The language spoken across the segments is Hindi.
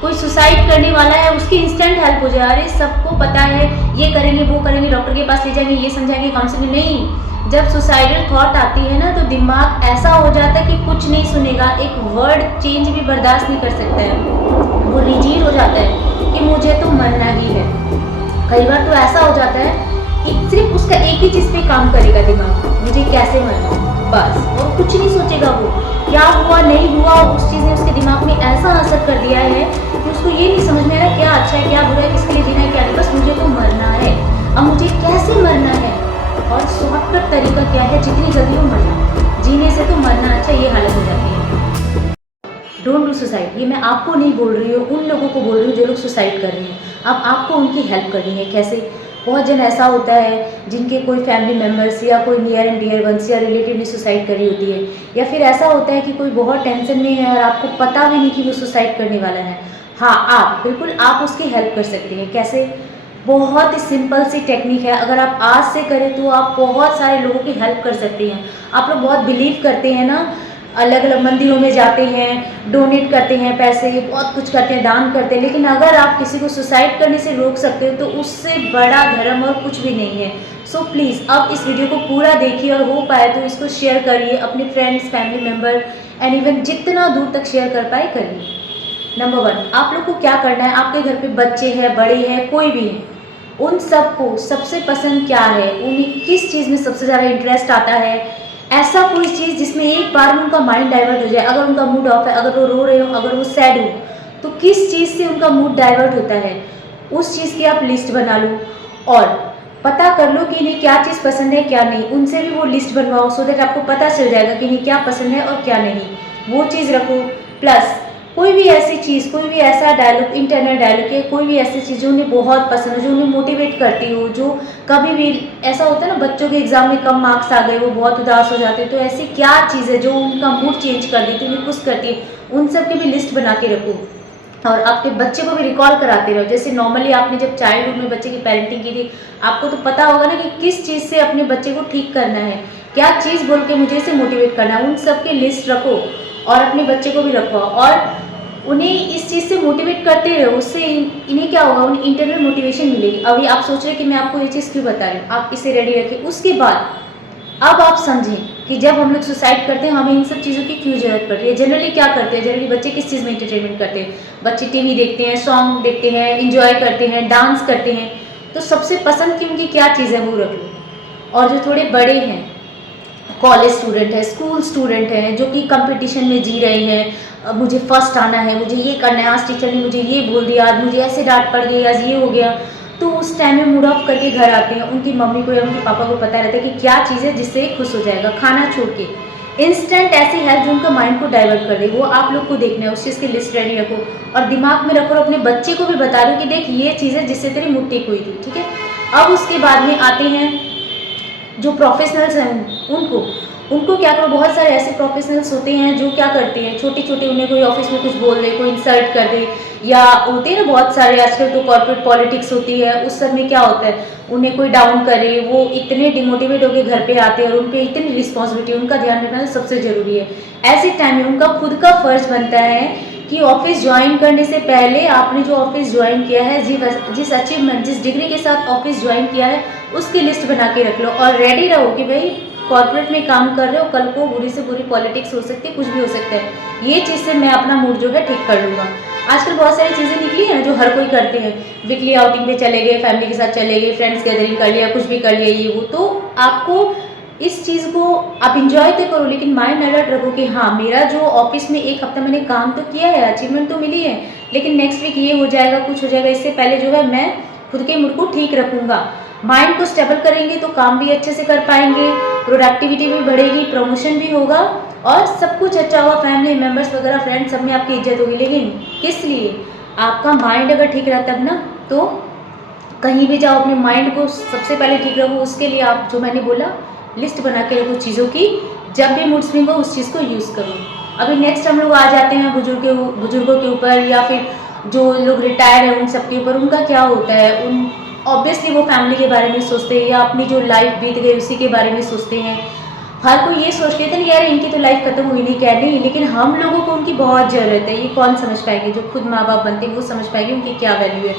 कोई सुसाइड करने वाला है उसकी इंस्टेंट हेल्प हो जाए। अरे सबको पता है ये करेंगे वो करेंगे, डॉक्टर के पास ले जाएंगे, ये समझाएंगे, काउंसलिंग। नहीं, जब सुसाइडल थॉट आती है ना तो दिमाग ऐसा हो जाता है कि कुछ नहीं सुनेगा, एक वर्ड चेंज भी बर्दाश्त नहीं कर सकता है, वो रिजिड हो जाता है कि मुझे तो मरना ही है। कई बार तो ऐसा हो जाता है सिर्फ उसका एक ही चीज़ पे काम करेगा दिमाग, मुझे कैसे मरना बस, और कुछ नहीं सोचेगा वो क्या हुआ नहीं हुआ। उस चीज़ ने उसके दिमाग में ऐसा असर कर दिया है कि उसको ये नहीं समझ में आ रहा क्या अच्छा है क्या बुरा है, किसके लिए जीना है क्या नहीं, बस मुझे तो मरना है। अब मुझे कैसे मरना है और शॉर्टकट तरीका क्या है, जितनी जल्दी वो मर जाए, जीने से तो मरना अच्छा, ये हालत हो जाती है। Don't do suicide. ये मैं आपको नहीं बोल रही हूँ, उन लोगों को बोल रही हूँ जो लोग सुसाइड कर रहे हैं। अब आपको उनकी हेल्प करनी है। कैसे? बहुत जन ऐसा होता है जिनके कोई फैमिली मेम्बर्स या कोई नियर एंड डियर वंस या रिलेटिव ने सुसाइड करी होती है, या फिर ऐसा होता है कि कोई बहुत टेंशन में है और आपको पता भी नहीं कि वो सुसाइड करने वाला है। हाँ, आप बिल्कुल आप उसकी हेल्प कर सकते हैं। कैसे? बहुत ही सिंपल सी टेक्निक है, अगर आप आज से करें तो आप बहुत सारे लोगों की हेल्प कर सकते हैं। आप लोग बहुत बिलीव करते हैं ना, अलग अलग मंदिरों में जाते हैं, डोनेट करते हैं, पैसे बहुत कुछ करते हैं, दान करते हैं, लेकिन अगर आप किसी को सुसाइड करने से रोक सकते हो तो उससे बड़ा धर्म और कुछ भी नहीं है। सो प्लीज़ अब इस वीडियो को पूरा देखिए और हो पाए तो इसको शेयर करिए अपने friends, family member and even जितना दूर तक शेयर कर पाए करिए। नंबर 1, आप लोग को क्या करना है, आपके घर पे बच्चे हैं, बड़े हैं, कोई भी है, उन सबको सबसे पसंद क्या है, उन्हें किस चीज़ में सबसे ज़्यादा इंटरेस्ट आता है, ऐसा कोई चीज़ जिसमें एक बार में उनका माइंड डाइवर्ट हो जाए। अगर उनका मूड ऑफ है, अगर वो रो रहे हो, अगर वो सैड हो, तो किस चीज़ से उनका मूड डाइवर्ट होता है, उस चीज़ की आप लिस्ट बना लो और पता कर लो कि इन्हें क्या चीज़ पसंद है क्या नहीं। उनसे भी वो लिस्ट बनवाओ सो दैट आपको पता चल जाएगा कि इन्हें क्या पसंद है और क्या नहीं, वो चीज़ रखो। प्लस कोई भी ऐसी चीज़, कोई भी ऐसा डायलॉग, इंटरनल डायलॉग या कोई भी ऐसी चीज़ जो उन्हें बहुत पसंद हो, जो उन्हें मोटिवेट करती हो, जो कभी भी ऐसा होता है ना बच्चों के एग्जाम में कम मार्क्स आ गए, वो बहुत उदास हो जाते हैं, तो ऐसी क्या चीज़ है जो उनका मूड चेंज कर देती है, उन्हें खुश करती है, उन सब की भी लिस्ट बना के रखो और आपके बच्चे को भी रिकॉल कराते रहो। जैसे नॉर्मली आपने जब चाइल्डहुड में बच्चे की पेरेंटिंग की थी, आपको तो पता होगा ना कि किस चीज़ से अपने बच्चे को ठीक करना है, क्या चीज़ बोल के मुझे इसे मोटिवेट करना है, उन सब की लिस्ट रखो और अपने बच्चे को भी रखो और उन्हें इस चीज़ से मोटिवेट करते रहो। उससे इन्हें क्या होगा, उन्हें इंटरनल मोटिवेशन मिलेगी। अभी आप सोच रहे हैं कि मैं आपको ये चीज़ क्यों बता रही हूँ, आप इसे रेडी रखें। उसके बाद अब आप समझें कि जब हम लोग सुसाइड करते हैं हमें इन सब चीज़ों की क्यों जरूरत पड़ रही है। जनरली क्या करते हैं, जनरली बच्चे किस चीज़ में इंटरटेनमेंट करते हैं, बच्चे टीवी देखते हैं, सॉन्ग देखते हैं, इंजॉय करते हैं, डांस करते हैं, तो सबसे पसंद की उनकी क्या चीज़ है वो रख लो। और जो थोड़े बड़े हैं, कॉलेज स्टूडेंट है, स्कूल स्टूडेंट हैं, जो कि कंपटीशन में जी रहे हैं, मुझे फर्स्ट आना है, मुझे ये करना है, आज टीचर ने मुझे ये बोल दिया, आज मुझे ऐसे डांट पड़ गई, आज ये हो गया, तो उस टाइम में मूड ऑफ करके घर आते हैं। उनकी मम्मी को या उनके पापा को पता रहता है कि क्या चीज़ है जिससे खुश हो जाएगा, खाना छोड़ के इंस्टेंट ऐसी हेल्प जो उनका माइंड को डाइवर्ट कर दे, वो आप लोग को देखना है। उस चीज़ की लिस्ट रेडी रखो और दिमाग में रखो और अपने बच्चे को भी बता दो कि देख ये चीज़ है जिससे तेरी मूड ठीक हुई थी, ठीक है। अब उसके बाद में आते हैं जो प्रोफेशनल्स हैं उनको उनको क्या करो, बहुत सारे ऐसे प्रोफेशनल्स होते हैं जो क्या करते हैं, छोटी छोटी उन्हें कोई ऑफिस में कुछ बोल दे, कोई इंसल्ट कर दे, या होते हैं ना बहुत सारे आजकल तो कॉर्पोरेट पॉलिटिक्स होती है, उस सब में क्या होता है उन्हें कोई डाउन करे, वो इतने डिमोटिवेट होकर घर पे आते हैं और उन पर इतनी रिस्पॉन्सिबिलिटी, उनका ध्यान रखना सबसे ज़रूरी है। ऐसे टाइम में उनका खुद का फर्ज बनता है कि ऑफिस ज्वाइन करने से पहले आपने जो ऑफिस ज्वाइन किया है, जिस अचीवमेंट, जिस डिग्री के साथ ऑफिस ज्वाइन किया है, उसकी लिस्ट बना के रख लो और रेडी रहो कि भाई कॉर्पोरेट में काम कर रहे हो, कल को बुरी से बुरी पॉलिटिक्स हो सकती है, कुछ भी हो सकता है, ये चीज़ से मैं अपना मूड जो है ठीक कर लूँगा। आजकल बहुत सारी चीज़ें निकली हैं जो हर कोई करते हैं, वीकली आउटिंग पे चले गए, फैमिली के साथ चले गए, फ्रेंड्स गैदरिंग कर लिया, कुछ भी कर लिया, ये वो, तो आपको इस चीज़ को आप इंजॉय तो करो लेकिन माइंड अलर्ट रखो कि हाँ मेरा जो ऑफिस में एक हफ्ता मैंने काम तो किया है, अचीवमेंट तो मिली है, लेकिन नेक्स्ट वीक ये हो जाएगा, कुछ हो जाएगा, इससे पहले जो है मैं खुद के मूड को ठीक रखूँगा। माइंड को स्टेबल करेंगे तो काम भी अच्छे से कर पाएंगे, प्रोडक्टिविटी भी बढ़ेगी, प्रमोशन भी होगा और सब कुछ अच्छा होगा, फैमिली मेम्बर्स वगैरह फ्रेंड्स सब में आपकी इज्जत होगी। लेकिन किस लिए, आपका माइंड अगर ठीक रहता है ना, तो कहीं भी जाओ अपने माइंड को सबसे पहले ठीक रखो। उसके लिए आप जो मैंने बोला लिस्ट बना के रखो चीज़ों की, जब भी मूड स्विंग हो उस चीज़ को यूज़ करो। अभी नेक्स्ट हम लोग आ जाते हैं बुजुर्गों के ऊपर या फिर जो लोग रिटायर हैं उन सब के ऊपर। उनका क्या होता है, ऑब्वियसली वो फैमिली के बारे में सोचते हैं या अपनी जो लाइफ बीत गई उसी के बारे में सोचते हैं। हर कोई ये सोच लेते हैं यार इनकी तो लाइफ खत्म हुई नहीं, क्या नहीं, लेकिन हम लोगों को उनकी बहुत ज़रूरत है। ये कौन समझ पाएंगे? जो खुद माँ बाप बनते हैं वो समझ पाएंगे उनकी क्या वैल्यू है।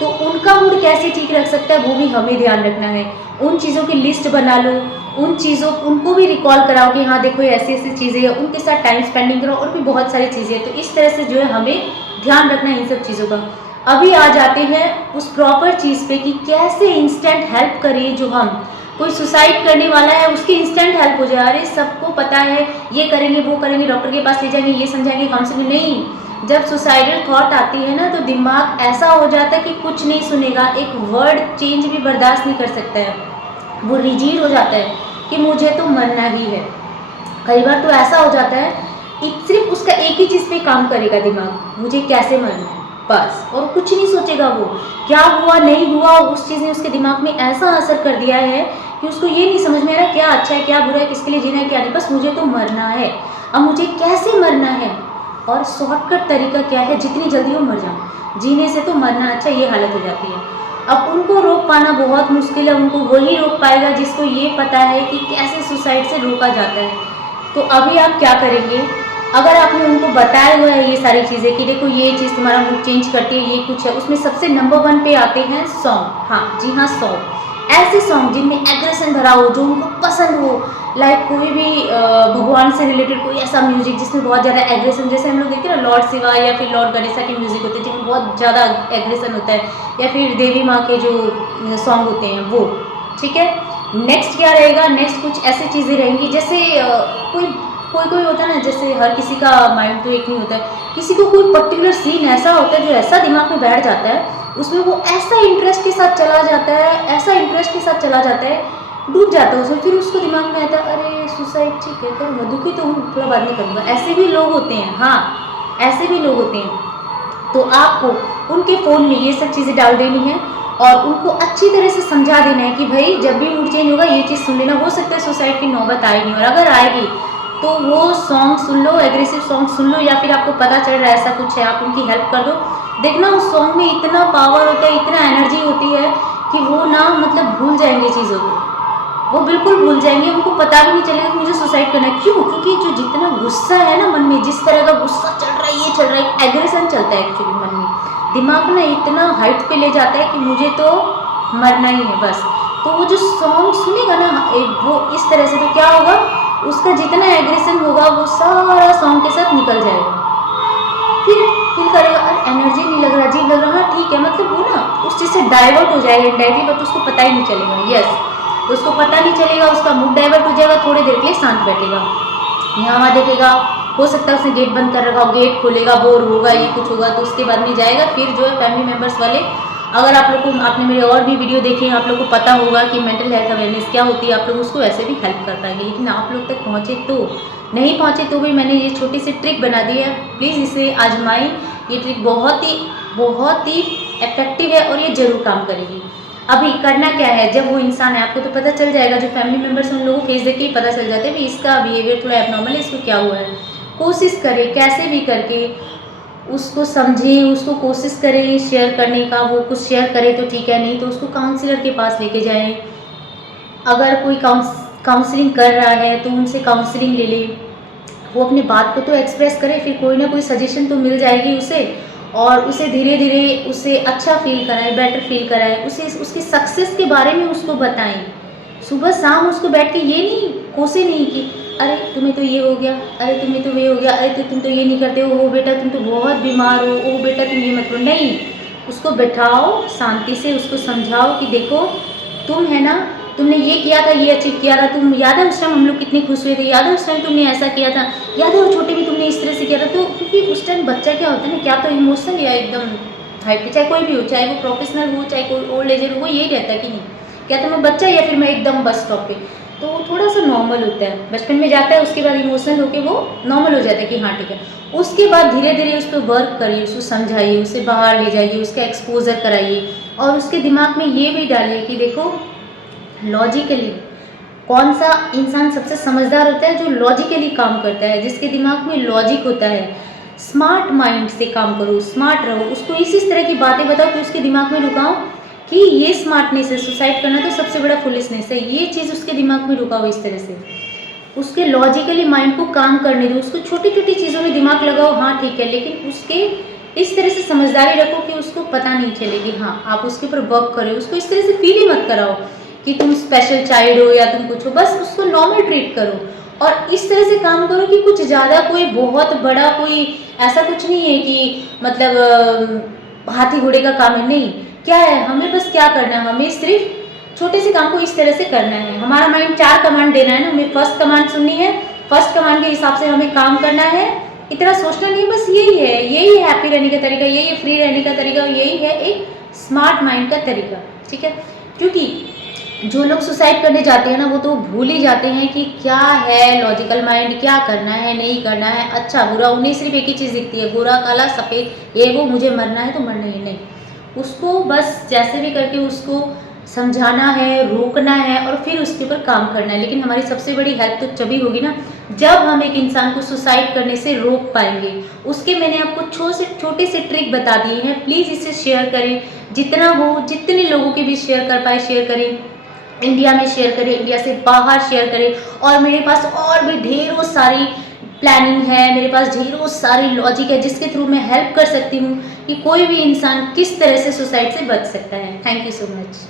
तो उनका मूड कैसे ठीक रख सकता है वो भी हमें ध्यान रखना है। उन चीज़ों की लिस्ट बना लो, उन चीज़ों उनको भी रिकॉल कराओ कि हाँ देखो ये ऐसी ऐसी चीज़ें हैं, उनके साथ टाइम स्पेंडिंग करो, और भी बहुत सारी चीज़ें हैं। तो इस तरह से जो है हमें ध्यान रखना है इन सब चीज़ों का। अभी आ जाते हैं उस प्रॉपर चीज़ पे कि कैसे इंस्टेंट हेल्प करें। जो हम कोई सुसाइड करने वाला है उसकी इंस्टेंट हेल्प हो जाए। अरे सबको पता है ये करेंगे वो करेंगे, डॉक्टर के पास ले जाएंगे, ये समझाएंगे, काउंसलिंग नहीं। जब सुसाइडल थॉट आती है ना तो दिमाग ऐसा हो जाता है कि कुछ नहीं सुनेगा, एक वर्ड चेंज भी बर्दाश्त नहीं कर सकता है, वो रिजिड हो जाता है कि मुझे तो मरना ही है। कई बार तो ऐसा हो जाता है सिर्फ उसका एक ही चीज़ पे काम करेगा दिमाग, मुझे कैसे मरना है बस, और कुछ नहीं सोचेगा वो क्या हुआ नहीं हुआ। उस चीज़ ने उसके दिमाग में ऐसा असर कर दिया है कि उसको ये नहीं समझ में आ रहा क्या अच्छा है क्या बुरा है, किसके लिए जीना है क्या नहीं, बस मुझे तो मरना है। अब मुझे कैसे मरना है और शॉर्टकट तरीका क्या है, जितनी जल्दी वो मर जाऊँ, जीने से तो मरना अच्छा, ये हालत हो जाती है। अब उनको रोक पाना बहुत मुश्किल है, उनको वही रोक पाएगा जिसको ये पता है कि कैसे सुसाइड से रोका जाता है। तो अभी आप क्या करेंगे? अगर आपने उनको बताया हुआ है ये सारी चीज़ें कि देखो ये चीज़ तुम्हारा मूड चेंज करती है, ये कुछ है, उसमें सबसे नंबर 1 पे आते हैं सॉन्ग। हाँ जी हाँ, सॉन्ग, ऐसे सॉन्ग जिनमें एग्रेशन भरा हो, जो उनको पसंद हो। लाइक कोई भी भगवान से रिलेटेड कोई ऐसा म्यूजिक जिसमें बहुत ज़्यादा एग्रेशन, जैसे हम लोग देखते हैं ना लॉर्ड शिवा या फिर लॉर्ड गणेशा के म्यूजिक होते हैं जिनमें बहुत ज़्यादा एग्रेशन होता है, या फिर देवी माँ के जो सॉन्ग होते हैं वो। ठीक है, नेक्स्ट क्या रहेगा? नेक्स्ट कुछ ऐसी चीज़ें रहेंगी जैसे कोई कोई कोई होता है ना, जैसे हर किसी का माइंड तो एक नहीं होता है, किसी को कोई पर्टिकुलर सीन ऐसा होता है जो ऐसा दिमाग में बैठ जाता है, उसमें वो ऐसा इंटरेस्ट के साथ चला जाता है, ऐसा इंटरेस्ट के साथ चला जाता है, डूब जाता है उसमें। फिर उसको दिमाग में आता है अरे सुसाइड ठीक है करूँगा, दुखी तो हूँ थोड़ा बाद में करूँगा। ऐसे भी लोग होते हैं, हाँ ऐसे भी लोग होते हैं। तो आपको उनके फ़ोन में ये सब चीज़ें डाल देनी है और उनको अच्छी तरह से समझा देना है कि भाई जब भी मूड चेंज होगा ये चीज़ सुन लेना। हो सकता है सुसाइड की नौबत आए नहीं, और अगर आएगी तो वो सॉन्ग सुन लो, एग्रेसिव सॉन्ग सुन लो, या फिर आपको पता चल रहा है ऐसा कुछ है आप उनकी हेल्प कर दो। देखना उस सॉन्ग में इतना पावर होता है, इतना एनर्जी होती है कि वो ना मतलब भूल जाएंगे चीज़ों को, वो बिल्कुल भूल जाएंगे, उनको पता भी नहीं चलेगा कि मुझे सुसाइड करना है। क्यों? क्योंकि जो जितना गुस्सा है ना मन में, जिस तरह का गुस्सा चल रहा है, ये चल रहा है, एग्रेशन चलता है एक्चुअली मन में, दिमाग ना इतना हाइट पे ले जाता है कि मुझे तो मरना ही है बस। तो वो जो सॉन्ग सुनेगा ना वो इस तरह से, तो क्या होगा उसका जितना एग्रेशन होगा वो सारा सॉन्ग के साथ निकल जाएगा। फिर फील करेगा अरे एनर्जी नहीं लग रहा, अजीब लग रहा, हाँ ठीक है, मतलब वो ना उस चीज़ से डाइवर्ट हो जाएगा इनडायरेक्टली, बट उसको पता ही नहीं चलेगा। यस, उसको पता नहीं चलेगा, उसका मूड डाइवर्ट हो जाएगा, थोड़ी देर के लिए शांत बैठेगा, यहाँ वहाँ देखेगा, हो सकता है उसने गेट बंद कर रखा हो, गेट खोलेगा, बोर होगा, ये कुछ होगा, तो उसके बाद में जाएगा। फिर जो है फैमिली मेम्बर्स वाले, अगर आप लोग को आपने मेरे और भी वीडियो देखे हैं, आप लोग को पता होगा कि मेंटल हेल्थ अवेयरनेस क्या होती है, आप लोग उसको ऐसे भी हेल्प कर पाएंगे। लेकिन आप लोग तक पहुँचे तो, नहीं पहुँचे तो भी मैंने ये छोटी सी ट्रिक बना दी है, प्लीज़ इसे आजमाएं। ये ट्रिक बहुत ही इफेक्टिव है और ये ज़रूर काम करेगी। अभी करना क्या है, जब वो इंसान है आपको तो पता चल जाएगा, जो फैमिली मेम्बर्स उन लोगों को फेस देख के ही पता चल जाता है कि इसका बिहेवियर थोड़ा एबनॉर्मल है, इसको क्या हुआ है। कोशिश करें कैसे भी करके उसको समझें, उसको कोशिश करें शेयर करने का, वो कुछ शेयर करे तो ठीक है, नहीं तो उसको काउंसलर के पास लेके जाएं। अगर कोई काउंसलिंग कर रहा है तो उनसे काउंसलिंग ले ले, वो अपनी बात को तो एक्सप्रेस करे, फिर कोई ना कोई सजेशन तो मिल जाएगी उसे, और उसे धीरे धीरे उसे अच्छा फील कराएं, बेटर फील कराएं, उसे उसकी सक्सेस के बारे में उसको बताएं। सुबह शाम उसको बैठ के ये नहीं कोसे नहीं कि अरे तुम्हें तो ये हो गया, अरे तुम्हें तो ये हो गया, अरे तुम तो ये नहीं करते हो बेटा तुम तो बहुत बीमार हो, ओ बेटा तुम ये मत करो, नहीं। उसको बैठाओ शांति से, उसको समझाओ कि देखो तुम है ना, तुमने ये किया था, ये अचीव किया था, तुम याद है उस टाइम हम लोग कितने खुश हुए थे, याद है उस टाइम तुमने ऐसा किया था, याद है वो छोटे भी तुमने इस तरह से किया था। तो क्योंकि उस टाइम बच्चा क्या होता है ना, क्या तो इमोशनल या एकदम हाइट पे, चाहे कोई भी हो, चाहे वो प्रोफेशनल हो चाहे कोई ओल्ड एजर हो, वो यही रहता है कि नहीं क्या तो मैं बच्चा या फिर मैं एकदम बस स्टॉप पे, तो वो थोड़ा सा नॉर्मल होता है, बचपन में जाता है, उसके बाद इमोशनल होकर वो नॉर्मल हो जाता है कि हाँ ठीक है। उसके बाद धीरे धीरे उस पर वर्क करिए, उसको समझाइए, उसे बाहर ले जाइए, उसका एक्सपोजर कराइए, और उसके दिमाग में ये भी डालिए कि देखो लॉजिकली कौन सा इंसान सबसे समझदार होता है, जो लॉजिकली काम करता है, जिसके दिमाग में लॉजिक होता है। स्मार्ट माइंड से काम करो, स्मार्ट रहो, उसको इसी तरह की बातें बताओ कि उसके दिमाग में रुकाओ कि ये स्मार्टनेस है, सुसाइड करना तो सबसे बड़ा फुलिशनेस है, ये चीज़ उसके दिमाग में रुकाओ इस तरह से। उसके लॉजिकली माइंड को काम करने दो, उसको छोटी छोटी चीज़ों में दिमाग लगाओ, हाँ ठीक है, लेकिन उसके इस तरह से समझदारी रखो कि उसको पता नहीं चलेगी। हाँ, आप उसके ऊपर वर्क करो, उसको इस तरह से फील ही मत कराओ कि तुम स्पेशल चाइल्ड हो या तुम कुछ हो, बस उसको नॉर्मल ट्रीट करो और इस तरह से काम करो कि कुछ ज़्यादा कोई बहुत बड़ा कोई ऐसा कुछ नहीं है कि मतलब हाथी घोड़े का काम है, नहीं। क्या है, हमें बस क्या करना है, हमें सिर्फ छोटे से काम को इस तरह से करना है। हमारा माइंड 4 कमांड दे रहा है ना, हमें फर्स्ट कमांड सुननी है, फर्स्ट कमांड के हिसाब से हमें काम करना है, इतना सोचना नहीं है, बस यही है, यही है हैप्पी रहने का तरीका, यही है फ्री रहने का तरीका, यही है एक स्मार्ट माइंड का तरीका, ठीक है। क्योंकि जो लोग सुसाइड करने जाते हैं ना, वो तो भूल ही जाते हैं कि क्या है लॉजिकल माइंड, क्या करना है नहीं करना है, अच्छा बुरा, उन्हें सिर्फ एक ही चीज़ दिखती है, गोरा काला सफ़ेद, ये वो, मुझे मरना है तो मरना ही नहीं। उसको बस जैसे भी करके उसको समझाना है, रोकना है और फिर उसके ऊपर काम करना है। लेकिन हमारी सबसे बड़ी हेल्प तो तभी होगी ना जब हम एक इंसान को सुसाइड करने से रोक पाएंगे। उसके मैंने आपको छोटे से ट्रिक बता दिए हैं, प्लीज़ इसे शेयर करें, जितना हो जितने लोगों के बीच शेयर कर पाए शेयर करें, इंडिया में शेयर करें, इंडिया से बाहर शेयर करें। और मेरे पास और भी ढेरों सारी प्लानिंग है, मेरे पास ढेरों सारी लॉजिक है जिसके थ्रू मैं हेल्प कर सकती हूँ कि कोई भी इंसान किस तरह से सुसाइड से बच सकता है। Thank you so much.